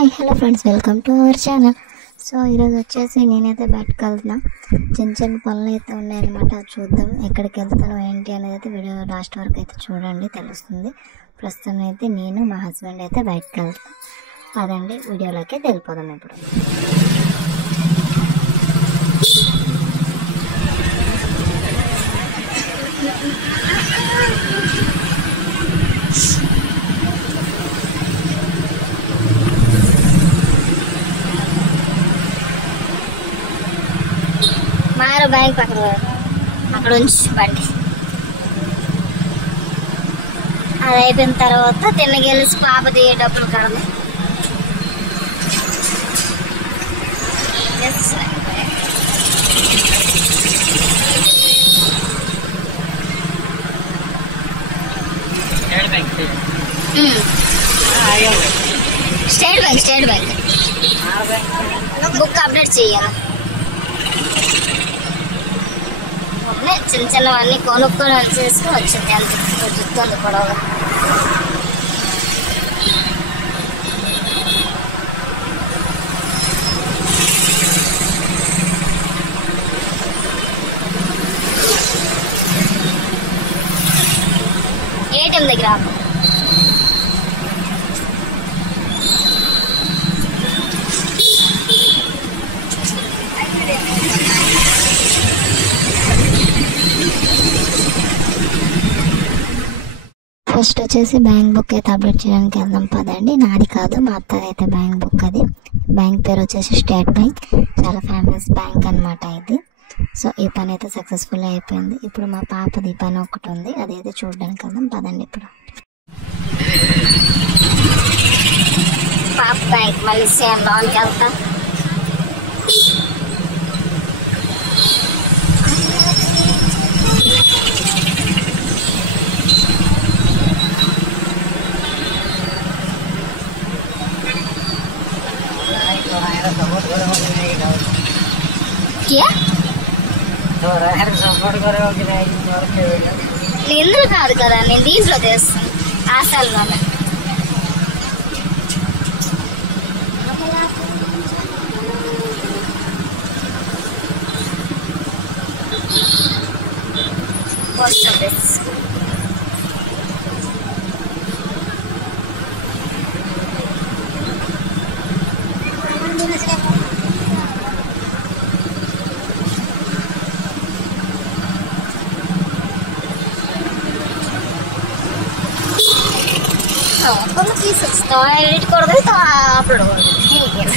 Hi hello friends, welcome to our channel. So ఈరోజు వచ్చేసి నేనైతే బయటకు వెళ్తున్నా. చిన్న చిన్న పనులు అయితే ఉన్నాయన్నమాట. చూద్దాం ఎక్కడికి వెళ్తాను ఏంటి అనేది అయితే వీడియో లాస్ట్ వరకు అయితే చూడండి, తెలుస్తుంది. ప్రస్తుతం అయితే నేను మా హస్బెండ్ అయితే బయటకు వెళ్తాం. అదండి, వీడియోలోకి వెళ్ళిపోదాం ఇప్పుడు. మారు బ్యాంక్ పక్కన అక్కడ ఉంచి బండి. అది అయిపోయిన తర్వాత తిన్నగెలిసి పాపది డబ్బులు కడదు. స్టేట్ బ్యాంక్ బుక్ అప్డేట్ చేయాలి. చిన్న చిన్నవన్నీ కొనుక్కొని వచ్చేసుకుని వచ్చింది. అంత చూస్తుంది పొడవుగా. ఏటీఎం దగ్గర ఫస్ట్ వచ్చేసి బ్యాంక్ బుక్ అయితే అప్డేట్ చేయడానికి వెళ్దాం పదండి. నాది కాదు, మా అత్తది అయితే బ్యాంక్ బుక్. అది బ్యాంక్ పేరు వచ్చేసి స్టేట్ బ్యాంక్, చాలా ఫేమస్ బ్యాంక్ అనమాట ఇది. సో ఈ పని అయితే సక్సెస్ఫుల్ అయిపోయింది. ఇప్పుడు మా పాపది పని ఒకటి ఉంది, అదైతే చూడడానికి వెళ్దాం పదండి. ఇప్పుడు పాప బ్యాంక్ మళ్ళీ సేమ్ లోన్కి వెళ్తాం. ఇందులో కాదు కదా, నేను దీంట్లో తెస్తాను. ఆశాల్లోనే పోస్ట్ ఆఫీస్. एडिट कर तो अपलोड कर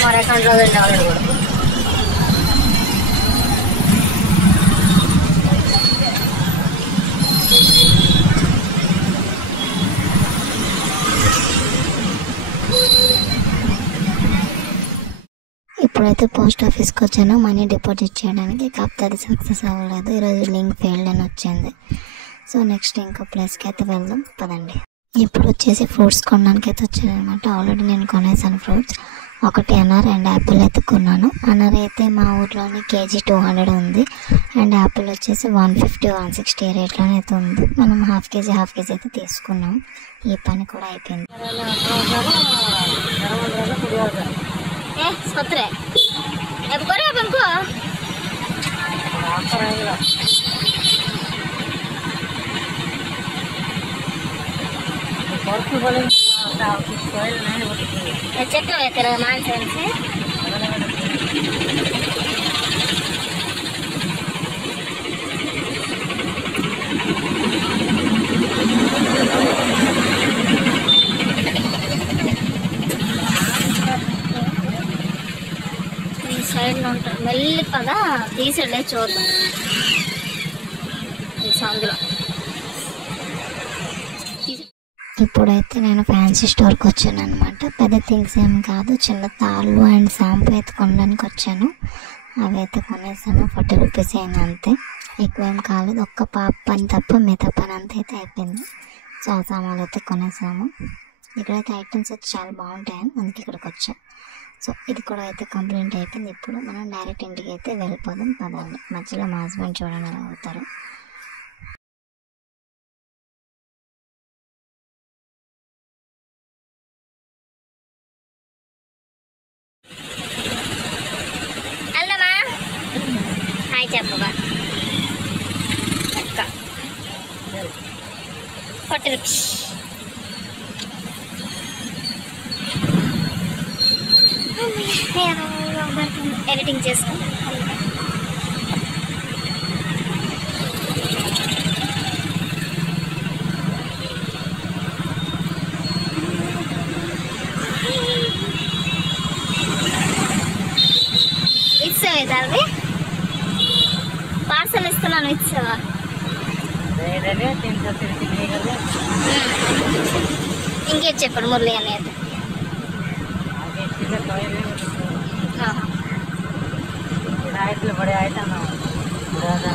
मोर अकाउंट डाउनलोड कर. ఇప్పుడైతే పోస్ట్ ఆఫీస్కి వచ్చాను మనీ డిపాజిట్ చేయడానికి. కాకపోతే అది సక్సెస్ అవ్వలేదు, ఈరోజు లింక్ ఫెయిల్డ్ అని వచ్చింది. సో నెక్స్ట్ ఇంకో ప్లేస్కి అయితే వెళ్దాం పదండి. ఇప్పుడు వచ్చేసి ఫ్రూట్స్ కొనడానికి అయితే వచ్చాను అనమాట. ఆల్రెడీ నేను కొనేసాను ఫ్రూట్స్. ఒకటి అనార్ అండ్ యాపిల్ అయితే కొన్నాను. అనార్ అయితే మా ఊర్లోని కేజీ 200 ఉంది, అండ్ యాపిల్ వచ్చేసి 150-160 రేట్లోనే అయితే ఉంది. మనం హాఫ్ కేజీ అయితే తీసుకున్నాం. ఈ పని కూడా అయిపోయింది. చెట్లు వేస్తారు మాన్సన్స్. ఈ సైడ్లో ఉంటారు మెల్లి పదా తీసేళ్ళే చూద్దాం. ఈ సందులో ఇప్పుడైతే నేను ఫ్యాన్సీ స్టోర్కి వచ్చాను అనమాట. పెద్ద థింగ్స్ ఏం కాదు, చిన్న తాళ్ళు అండ్ షాంపూ అయితే కొనడానికి వచ్చాను. అవి అయితే కొనేసాను. 40 రూపీస్ అయింది అంతే, ఎక్కువేం కాలేదు. ఒక్క పాప పని తప్ప మిగతా పని అంతా అయితే అయిపోయింది. చాలా సామాన్లు అయితే కొనేసాము. ఇక్కడైతే ఐటమ్స్ అయితే చాలా బాగుంటాయి, అందుకే ఇక్కడికి వచ్చాను. సో ఇది కూడా అయితే కంప్లీట్ అయిపోయింది. ఇప్పుడు మనం డైరెక్ట్ ఇంటికి అయితే వెళ్ళిపోదాం పదండి. మధ్యలో మా హస్బెండ్ చూడండి ఎలా అవుతారు. రూపీస్. నేను ఎడిటింగ్ చేసుకుంటాను. ఇచ్చావే దాన్ని పార్సల్ ఇస్తున్నాను, ఇచ్చావా? ఇంకేం చెప్పండి మురళి అనేది. बड़े आइटम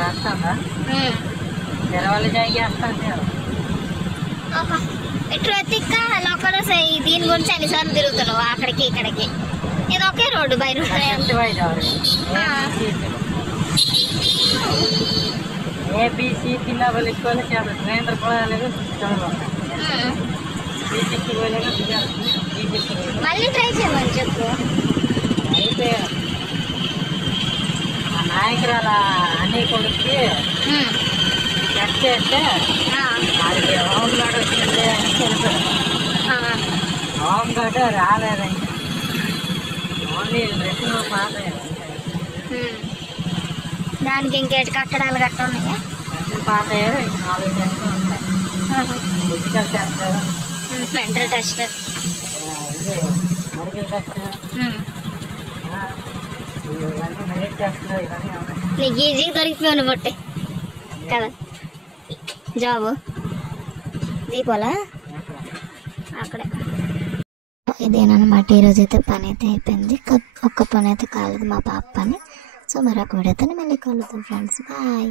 रास्ता था वाले जाएगी ఇటు ఎత్తిక్క లోకల్ దీని గురించి అన్నిసార్లు తిరుగుతున్నావు అక్కడికి ఇక్కడికి. ఇది ఒకే రోడ్డు బయట ఏబిసి తిన్నా बोले स्कूल क्या नरेंद्र पढ़ालेगा चलो बीसी बोलेगा మళ్ళీ ట్రై చేయమని చెప్పు. అయితే ఆ నాయకురాల అన్నీ కొడుక్కి చెక్ చేస్తే అది హోమ్ గార్డ్ వచ్చింది అని చెప్పారు. హోమ్ గార్డ్ రాలేదండి, ఓన్లీ డ్రెస్సులు పాత దానికి ఇంకేటి కట్టడాలు గట్ట ఉన్నాయా? పాత 4 టెస్ట్లు ఉంటాయి. Physical test, mental test, medical test, ఇవన్నీ మెరిట్ టెస్ట్లు ఇవన్నీ ఉన్నాయి. నీకు ఈజీగా దొరికిపోయాను బట్టి కదా జాబ్ దీపాలా అక్కడే. ఇదేనమాట ఈరోజు అయితే పని అయితే అయిపోయింది. ఒక్క పని అయితే కాలేదు మా పాప పని. సో మరొక వీడియోతో మళ్ళీ కలుద్దాం ఫ్రెండ్స్. బాయ్.